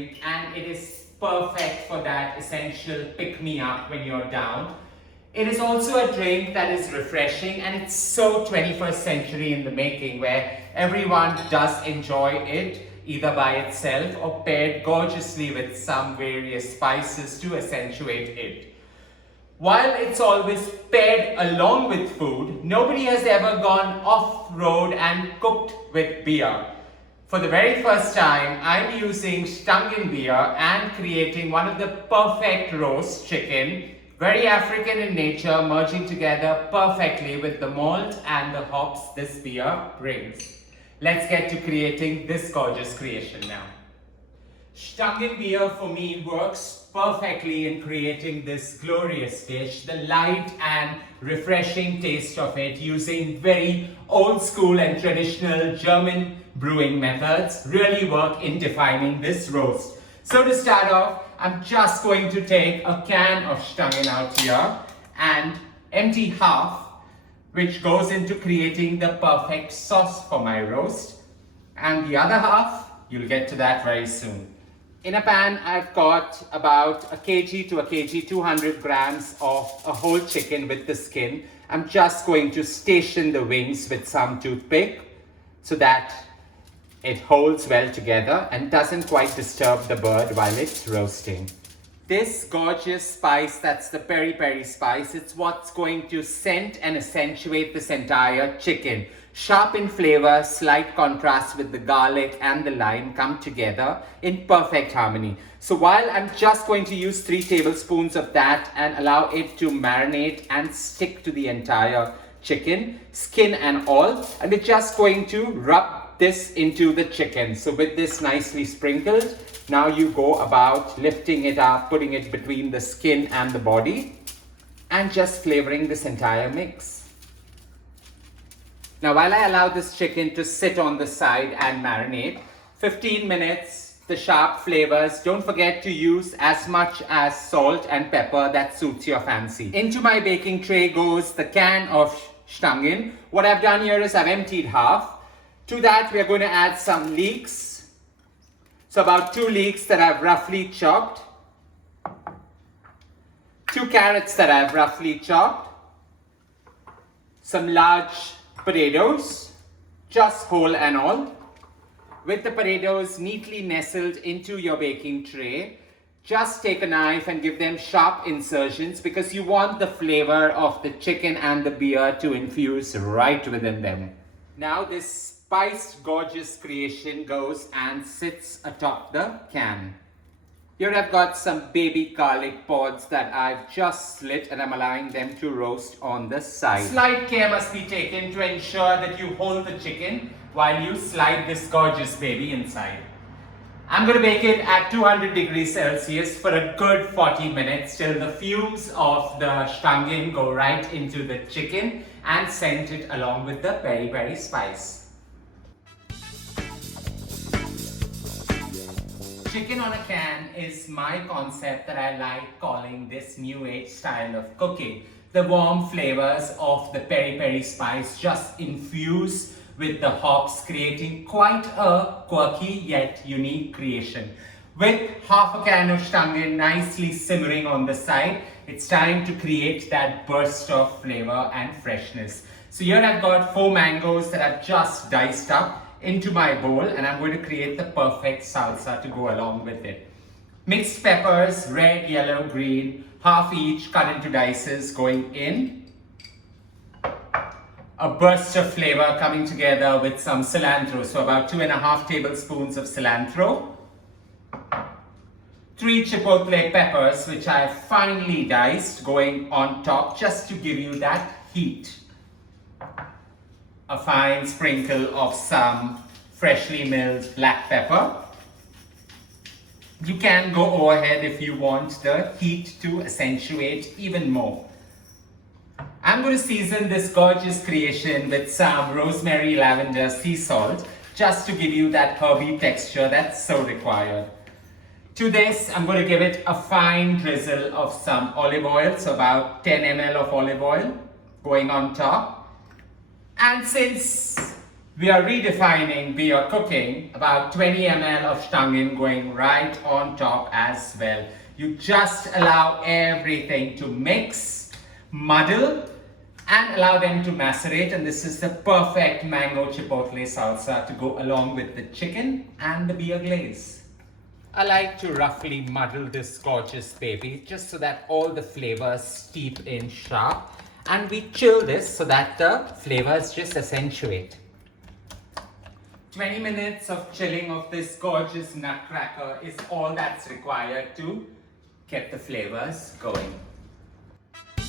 drink, and it is perfect for that essential pick-me-up when you're down. It is also a drink that is refreshing, and it's so 21st century in the making, where everyone does enjoy it either by itself or paired gorgeously with some various spices to accentuate it. While it's always paired along with food, nobody has ever gone off-road and cooked with beer. For the very first time, I'm using Stangen beer and creating one of the perfect roast chicken, very African in nature, merging together perfectly with the malt and the hops this beer brings. Let's get to creating this gorgeous creation now. Stangen beer for me works perfectly in creating this glorious dish, the light and refreshing taste of it, using very old school and traditional German brewing methods really work in defining this roast. So to start off, I'm just going to take a can of Stangen out here and empty half, which goes into creating the perfect sauce for my roast. And the other half, you'll get to that very soon. In a pan, I've got about a kg to a kg 200 grams of a whole chicken with the skin. I'm just going to station the wings with some toothpick so that it holds well together and doesn't quite disturb the bird while it's roasting. This gorgeous spice, that's the peri peri spice, it's what's going to scent and accentuate this entire chicken. Sharp in flavor, slight contrast with the garlic and the lime come together in perfect harmony. So while I'm just going to use 3 tablespoons of that and allow it to marinate and stick to the entire chicken, skin and all, and we're just going to rub this into the chicken. So with this nicely sprinkled, now you go about lifting it up, putting it between the skin and the body, and just flavoring this entire mix. Now while I allow this chicken to sit on the side and marinate, 15 minutes, the sharp flavors, don't forget to use as much as salt and pepper that suits your fancy. Into my baking tray goes the can of Stangen. What I've done here is I've emptied half. To that, we are going to add some leeks. So about 2 leeks that I've roughly chopped. 2 carrots that I've roughly chopped. Some large potatoes, just whole and all. With the potatoes neatly nestled into your baking tray, just take a knife and give them sharp insertions because you want the flavor of the chicken and the beer to infuse right within them. Now this spiced gorgeous creation goes and sits atop the can. Here I've got some baby garlic pods that I've just slit and I'm allowing them to roast on the side. Slight care must be taken to ensure that you hold the chicken while you slide this gorgeous baby inside. I'm going to bake it at 200 degrees Celsius for a good 40 minutes till the fumes of the Stangen go right into the chicken and scent it along with the peri peri spice. Chicken on a can is my concept that I like calling this new age style of cooking. The warm flavors of the peri peri spice just infuse with the hops, creating quite a quirky yet unique creation. With half a can of Stangen nicely simmering on the side, it's time to create that burst of flavor and freshness. So here I've got 4 mangoes that I've just diced up into my bowl, and I'm going to create the perfect salsa to go along with it. Mixed peppers, red, yellow, green, half each cut into dices going in. A burst of flavor coming together with some cilantro, so about 2.5 tablespoons of cilantro. 3 chipotle peppers, which I have finely diced, going on top just to give you that heat. A fine sprinkle of some freshly milled black pepper. You can go ahead if you want the heat to accentuate even more. I'm going to season this gorgeous creation with some rosemary lavender sea salt just to give you that herby texture that's so required. To this, I'm going to give it a fine drizzle of some olive oil, so about 10 ml of olive oil going on top. And since We are redefining beer cooking, about 20 ml of Stangen going right on top as well. You just allow everything to mix, muddle, and allow them to macerate, and this is the perfect mango chipotle salsa to go along with the chicken and the beer glaze. I like to roughly muddle this gorgeous baby just so that all the flavors steep in sharp, and we chill this so that the flavors just accentuate. 20 minutes of chilling of this gorgeous nutcracker is all that's required to get the flavors going. The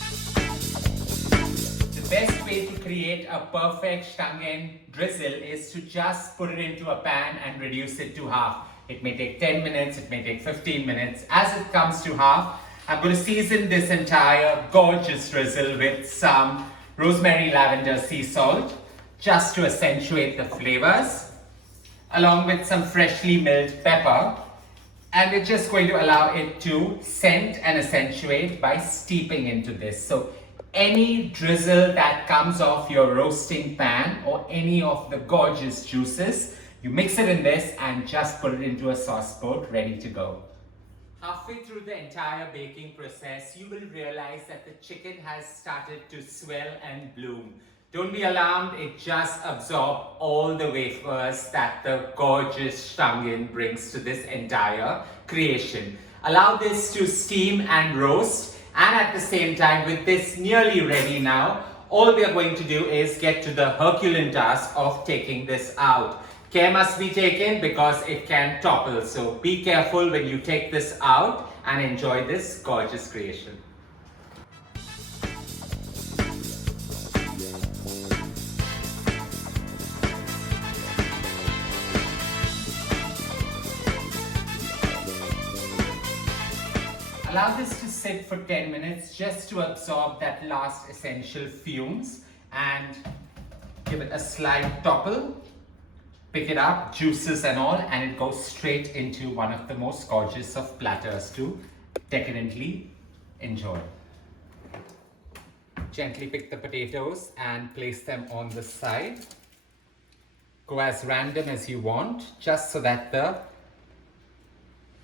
best way to create a perfect Stangen drizzle is to just put it into a pan and reduce it to half. It may take 10 minutes, it may take 15 minutes. As it comes to half, I'm going to season this entire gorgeous drizzle with some rosemary lavender sea salt just to accentuate the flavors, along with some freshly milled pepper. And we're just going to allow it to scent and accentuate by steeping into this. So any drizzle that comes off your roasting pan or any of the gorgeous juices, you mix it in this and just put it into a sauce pot ready to go. Halfway through the entire baking process, you will realize that the chicken has started to swell and bloom. Don't be alarmed, it just absorbs all the wafers that the gorgeous Stangen brings to this entire creation. Allow this to steam and roast, and at the same time, with this nearly ready now, all we are going to do is get to the Herculean task of taking this out. Care must be taken because it can topple, so be careful when you take this out and enjoy this gorgeous creation. Allow this to sit for 10 minutes just to absorb that last essential fumes and give it a slight topple. Pick it up, juices and all, and it goes straight into one of the most gorgeous of platters to decadently enjoy. Gently pick the potatoes and place them on the side. Go as random as you want, just so that the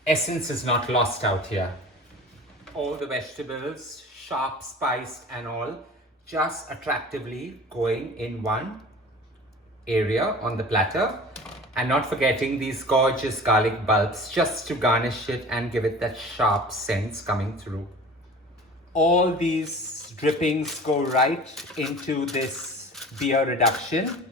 essence is not lost out here. All the vegetables, sharp spiced and all, just attractively going in one area on the platter, and not forgetting these gorgeous garlic bulbs just to garnish it and give it that sharp sense coming through. All these drippings go right into this beer reduction,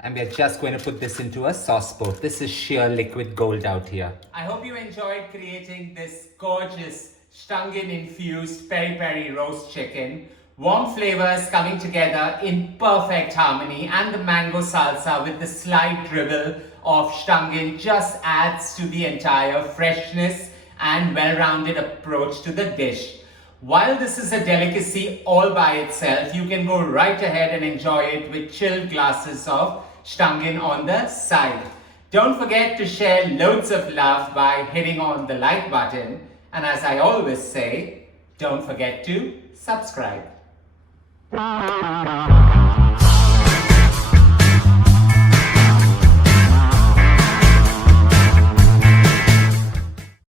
and we're just going to put this into a sauce pot. This is sheer liquid gold out here. I hope you enjoyed creating this gorgeous Stangen infused peri-peri roast chicken. Warm flavors coming together in perfect harmony, and the mango salsa with the slight dribble of Stangen just adds to the entire freshness and well-rounded approach to the dish. While this is a delicacy all by itself, you can go right ahead and enjoy it with chilled glasses of Stangen on the side. Don't forget to share loads of love by hitting on the like button, and as I always say, don't forget to subscribe.